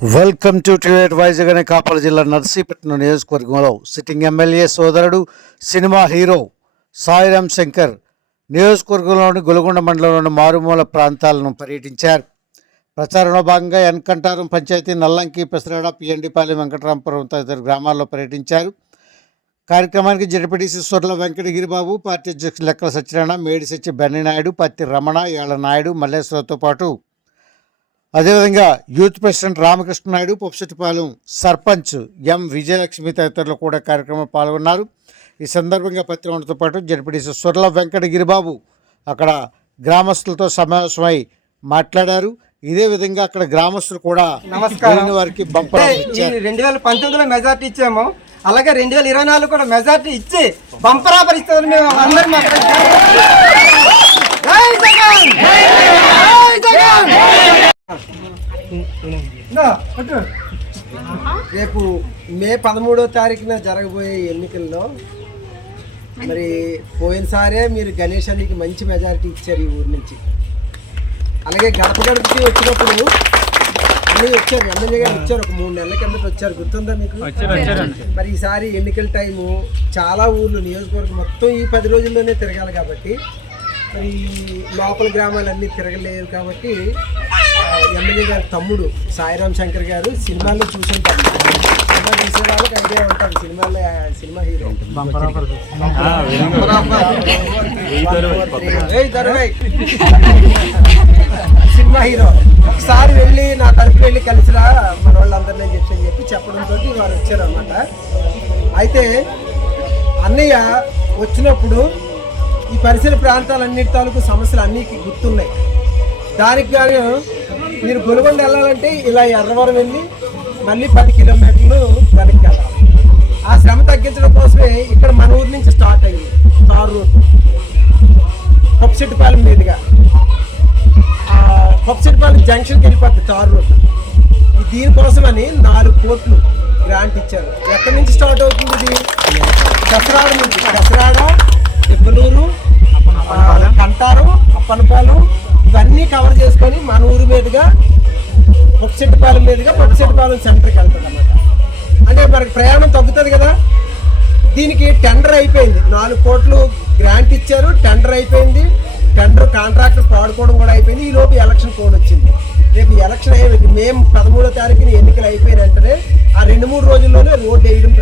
Welcome to టివేట్ Vizag అనే కాపల జిల్లా నర్సీపట్నం నియోజకవర్గంలో సిట్టింగ్ ఎమ్మెల్యే సోదరుడు సినిమా హీరో సాయిరామ్ శంకర్ నియోజకవర్గంలోని గొలగొండ మండలంలోని మారుమూల ప్రాంతాలను పర్యటించారు ప్రచారంలో భాగంగా ఎన్కంటారం పంచాయతీ నల్లంకి పెసరాడ పిఎండిపాలెం వెంకటరామపురం తదితర గ్రామాల్లో పర్యటించారు. కార్యక్రమానికి జడ్పీటీసీ సొర్ల వెంకటగిరిబాబు పార్టీ అధ్యక్షులు లెక్కల సత్యనారాయణ మేడిసచ్చి బెన్నినాయుడు పత్తి రమణ యాళ నాయుడు మల్లేశ్వరతో పాటు అదేవిధంగా youth president Ramakrishna Naidu Popsettipalem sarpanch M Vijayalakshmi తదితరులు కూడా కార్యక్రమంలో పాల్గొన్నారు. ఈ సందర్భంగా పత్రికలతో పాటు జడ్పీటీసీ సొర్ల వెంకట గిరిబాబు అక్కడ గ్రామస్తులతో సమావేశమై మాట్లాడారు. ఇదే విధంగా అక్కడ గ్రామస్తులు కూడా నమస్కారం. వారికి రెండు వేల పంతొమ్మిదిలో మెజార్టీ ఇచ్చాము. అలాగే రెండు వేల ఇరవై నాలుగు కూడా మెజార్టీ ఇచ్చి బంపర్ ఇస్తుంది మేము అందరం రేపు మే పదమూడో తారీఖున జరగబోయే ఎన్నికల్లో మరి పోయినసారే మీరు గణేష్ అన్నికి మంచి మెజారిటీ ఇచ్చారు ఈ ఊరు నుంచి. అలాగే గడప గడపకి వచ్చినప్పుడు అన్నీ వచ్చారు ఎమ్మెల్యే గారు వచ్చారు ఒక మూడు నెలల కిందట వచ్చారు. గుర్తుందా మీకు? మరి ఈసారి ఎన్నికల టైము చాలా ఊర్లు నియోజకవర్గం మొత్తం ఈ పది రోజుల్లోనే తిరగాలి కాబట్టి మరి లోపల గ్రామాలన్నీ తిరగలేరు కాబట్టి ఎమ్మెల్యే గారి తమ్ముడు సాయిరామ్ శంకర్ గారు సినిమాల్లో చూసుంటారు సినిమా చూసే వాళ్ళకి ఐడియా ఉంటారు సినిమాలో ఆ, సినిమా హీరో. Cinema hero. ఒకసారి వెళ్ళి నా తరపు వెళ్ళి కలిసిరా మన వాళ్ళందరినీ చెప్పి అని చెప్పి చెప్పడంతో వారు వచ్చారు అనమాట అయితే అన్నయ్య వచ్చినప్పుడు ఈ పరిసర ప్రాంతాలన్నిటి తాలూకు సమస్యలు అన్నీ గుర్తున్నాయి. దానికి గాను మీరు గొలగొండ వెళ్ళాలంటే ఇలా ఎర్రవరం వెళ్ళి మళ్ళీ పది కిలోమీటర్లు వెనక్కి వెళ్ళాలి. ఆ శ్రమ తగ్గించడం కోసమే ఇక్కడ మన ఊరు నుంచి స్టార్ట్ అయ్యింది తార్ రూట్ కొప్పచెట్టుపాలెం మీదుగా. ఆ, జంక్షన్కి వెళ్ళిపోద్ది తార్ రోడ్ దీనికోసమని నాలుగు కోట్లు గ్రాంట్ ఇచ్చారు. ఎక్కడి నుంచి స్టార్ట్ అవుతుంది ఇది? దసరాడ నుంచి. దసరాడ మన ఊరి మీదుగా పొప్పిశెట్టిపాలెం మీదుగా పొప్పిశెట్టిపాలెం సెంటర్కి వెళ్తుంది అన్నమాట అంటే మనకి ప్రయాణం తగ్గుతుంది కదా? దీనికి టెండర్ అయిపోయింది. నాలుగు కోట్లు గ్రాంట్ ఇచ్చారు టెండర్ అయిపోయింది. టెండర్ కాంట్రాక్టర్ పాడుకోవడం కూడా అయిపోయింది. ఈ లోపు ఎలక్షన్ కోడ్ వచ్చింది. రేపు ఎలక్షన్ అయ్యేది మేము పదమూడో తారీఖున ఎన్నికలు అయిపోయిన వెంటనే ఆ రెండు మూడు రోజుల్లోనే రోడ్డు వేయడం